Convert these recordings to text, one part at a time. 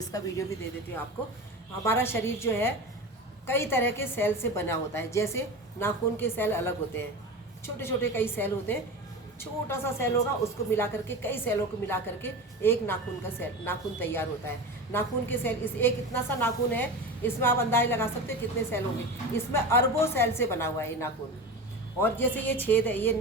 इसका वीडियो भी दे देती हूँ आपको। हमारा शरीर जो है कई तरह के सेल से बना होता है। जैसे नाखून के सेल अलग होते हैं, छोटे छोटे कई सेल होते हैं। छोटा सा सेल होगा, उसको मिला करके कई सेलों को मिला करके एक नाखून का सेल नाखून तैयार होता है। नाखून के सेल इस एक इतना सा नाखून है, इसमें आप अंदाजा लगा सकते हैं कितने सेल होंगे। इसमें अरबों सेल से बना हुआ है ये नाखून। और जैसे ये छेद है, ये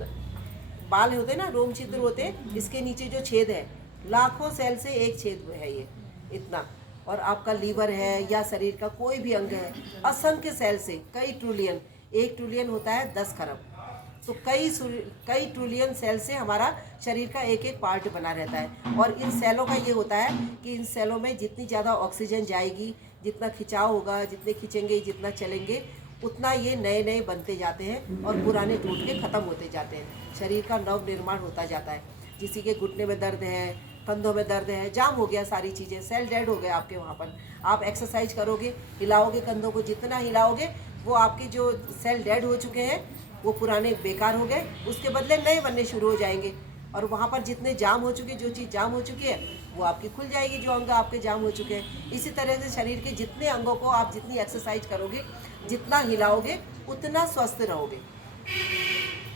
बाल होते हैं ना, रोम छिद्र होते हैं, इसके नीचे जो छेद है लाखों सेल से एक छेद है ये इतना। और आपका लीवर है या शरीर का कोई भी अंग है, असंख्य सेल से कई ट्रिलियन, 1 ट्रिलियन होता है 10 खरब, तो कई ट्रिलियन सेल से हमारा शरीर का एक एक पार्ट बना रहता है। और इन सेलों का ये होता है कि इन सेलों में जितनी ज़्यादा ऑक्सीजन जाएगी, जितना खिंचाव होगा, जितने खिंचेंगे, जितना चलेंगे, उतना ये नए नए बनते जाते हैं और पुराने टूट के ख़त्म होते जाते हैं। शरीर का नव निर्माण होता जाता है। किसी के घुटने में दर्द है, कंधों में दर्द है, जाम हो गया, सारी चीज़ें, सेल डेड हो गए आपके वहाँ पर। आप एक्सरसाइज करोगे, हिलाओगे कंधों को, जितना हिलाओगे वो आपके जो सेल डेड हो चुके हैं वो पुराने बेकार हो गए, उसके बदले नए बनने शुरू हो जाएंगे। और वहाँ पर जितने जाम हो चुके, जो चीज़ जाम हो चुकी है वो आपकी खुल जाएगी, जो अंग आपके जाम हो चुके हैं। इसी तरह से शरीर के जितने अंगों को आप जितनी एक्सरसाइज करोगे, जितना हिलाओगे, उतना स्वस्थ रहोगे।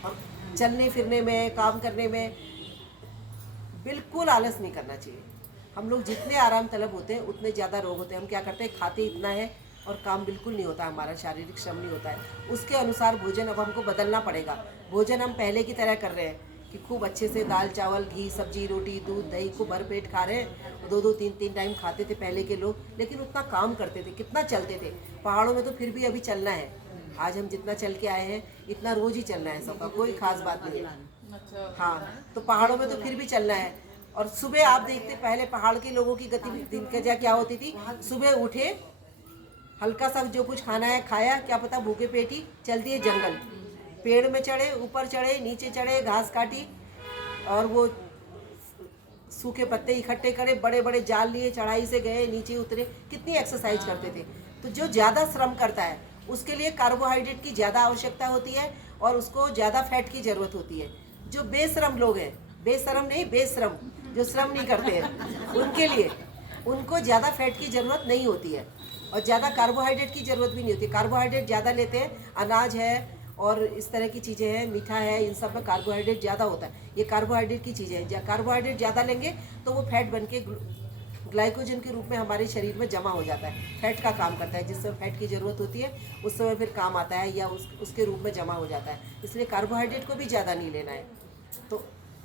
और चलने फिरने में, काम करने में बिल्कुल आलस नहीं करना चाहिए। हम लोग जितने आराम तलब होते हैं उतने ज़्यादा रोग होते हैं। हम क्या करते हैं, खाते इतना है और काम बिल्कुल नहीं होता, हमारा शारीरिक श्रम नहीं होता है। उसके अनुसार भोजन अब हमको बदलना पड़ेगा। भोजन हम पहले की तरह कर रहे हैं कि खूब अच्छे से दाल चावल घी सब्जी रोटी दूध दही खूब भर पेट खा रहे हैं। 2-2 3-3 टाइम खाते थे पहले के लोग, लेकिन उतना काम करते थे, कितना चलते थे। पहाड़ों में तो फिर भी अभी चलना है। आज हम जितना चल के आए हैं इतना रोज़ ही चलना है, सबका कोई खास बात नहीं है। हाँ, तो पहाड़ों में तो फिर भी चलना है। और सुबह आप देखते पहले पहाड़ के लोगों की दिनचर्या क्या होती थी, सुबह उठे, हल्का सा जो कुछ खाना है खाया, क्या पता भूखे पेटी चल दिए जंगल, पेड़ में चढ़े, ऊपर चढ़े, नीचे चढ़े, घास काटी और वो सूखे पत्ते इकट्ठे करे, बड़े बड़े जाल लिए, चढ़ाई से गए, नीचे उतरे, कितनी एक्सरसाइज करते थे। तो जो ज़्यादा श्रम करता है उसके लिए कार्बोहाइड्रेट की ज़्यादा आवश्यकता होती है और उसको ज़्यादा फैट की ज़रूरत होती है। जो बेश्रम लोग हैं, बेशरम नहीं बेश्रम, जो श्रम नहीं करते हैं, उनके लिए उनको ज़्यादा फैट की ज़रूरत नहीं होती है और ज़्यादा कार्बोहाइड्रेट की ज़रूरत भी नहीं होती। कार्बोहाइड्रेट ज़्यादा लेते हैं, अनाज है और इस तरह की चीज़ें हैं, मीठा है, इन सब में कार्बोहाइड्रेट ज़्यादा होता है। ये कार्बोहाइड्रेट की चीज़ें हैं। कार्बोहाइड्रेट ज़्यादा लेंगे तो वो फैट बन के ग्लाइकोजन के रूप में हमारे शरीर में जमा हो जाता है, फैट का काम करता है। जिस समय फैट की ज़रूरत होती है उस समय फिर काम आता है या उसके रूप में जमा हो जाता है। इसलिए कार्बोहाइड्रेट को भी ज़्यादा नहीं लेना है। तो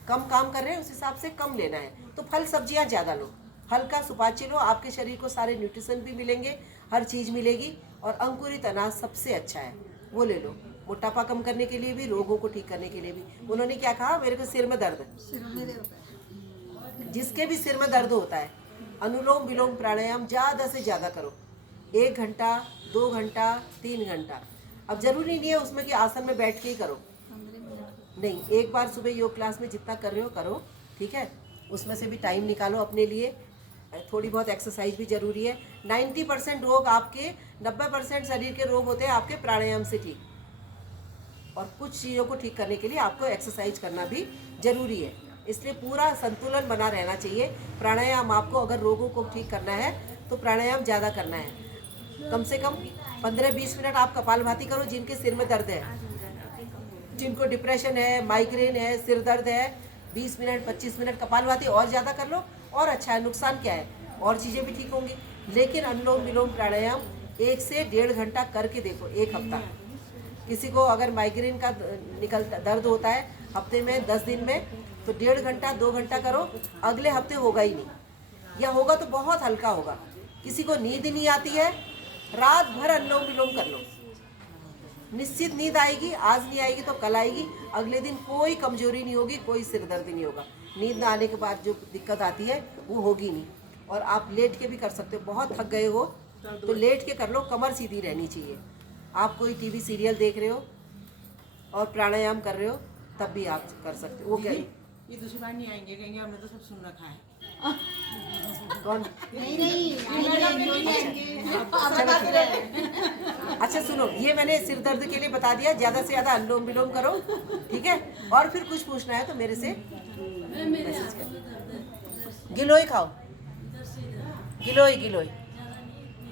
कम काम कर रहे हैं उस हिसाब से कम लेना है। तो फल सब्जियां ज़्यादा लो, हल्का सुपाच्य लो, आपके शरीर को सारे न्यूट्रिशन भी मिलेंगे, हर चीज़ मिलेगी। और अंकुरित अनाज सबसे अच्छा है, वो ले लो। मोटापा कम करने के लिए भी, रोगों को ठीक करने के लिए भी। उन्होंने क्या कहा, मेरे को सिर में दर्द है, जिसके भी सिर में दर्द होता है, अनुलोम विलोम प्राणायाम ज़्यादा से ज़्यादा करो। 1 घंटा 2 घंटा 3 घंटा। अब ज़रूरी नहीं है उसमें कि आसन में बैठ के ही करो, नहीं, एक बार सुबह योग क्लास में जितना कर रहे हो करो, ठीक है। उसमें से भी टाइम निकालो अपने लिए। थोड़ी बहुत एक्सरसाइज भी ज़रूरी है। 90% रोग आपके, 90% शरीर के रोग होते हैं आपके प्राणायाम से ठीक। और कुछ चीज़ों को ठीक करने के लिए आपको एक्सरसाइज करना भी ज़रूरी है। इसलिए पूरा संतुलन बना रहना चाहिए। प्राणायाम आपको अगर रोगों को ठीक करना है तो प्राणायाम ज़्यादा करना है। कम से कम 15-20 मिनट आप कपालभाति करो। जिनके सिर में दर्द है, जिनको डिप्रेशन है, माइग्रेन है, सिर दर्द है, 20 मिनट 25 मिनट कपालभाति और ज़्यादा कर लो और अच्छा है। नुकसान क्या है, और चीज़ें भी ठीक होंगी। लेकिन अनुलोम विलोम प्राणायाम 1 से 1.5 घंटा करके देखो, 1 हफ्ता। किसी को अगर माइग्रेन का दर्द होता है हफ्ते में 10 दिन में, तो 1.5 घंटा 2 घंटा करो, अगले हफ्ते होगा ही नहीं, या होगा तो बहुत हल्का होगा। किसी को नींद नहीं आती है, रात भर अनुलोम विलोम कर लो, निश्चित नींद आएगी। आज नहीं आएगी तो कल आएगी, अगले दिन कोई कमजोरी नहीं होगी, कोई सिर दर्द नहीं होगा। नींद ना आने के बाद जो दिक्कत आती है वो होगी नहीं। और आप लेट के भी कर सकते हो, बहुत थक गए हो तो लेट के कर लो, कमर सीधी रहनी चाहिए। आप कोई टीवी सीरियल देख रहे हो और प्राणायाम कर रहे हो तब भी आप कर सकते हो। वो क्या, ये दूसरी बार नहीं आएंगे, कहेंगे हमने तो सब सुन रखा है। कौन? नहीं अच्छा सुनो, ये मैंने सिर दर्द के लिए बता दिया। ज़्यादा से ज़्यादा अनुलोम विलोम करो, ठीक है। और फिर कुछ पूछना है तो मेरे से मैसेज करो। गिलोय खाओ, गिलोय गिलोय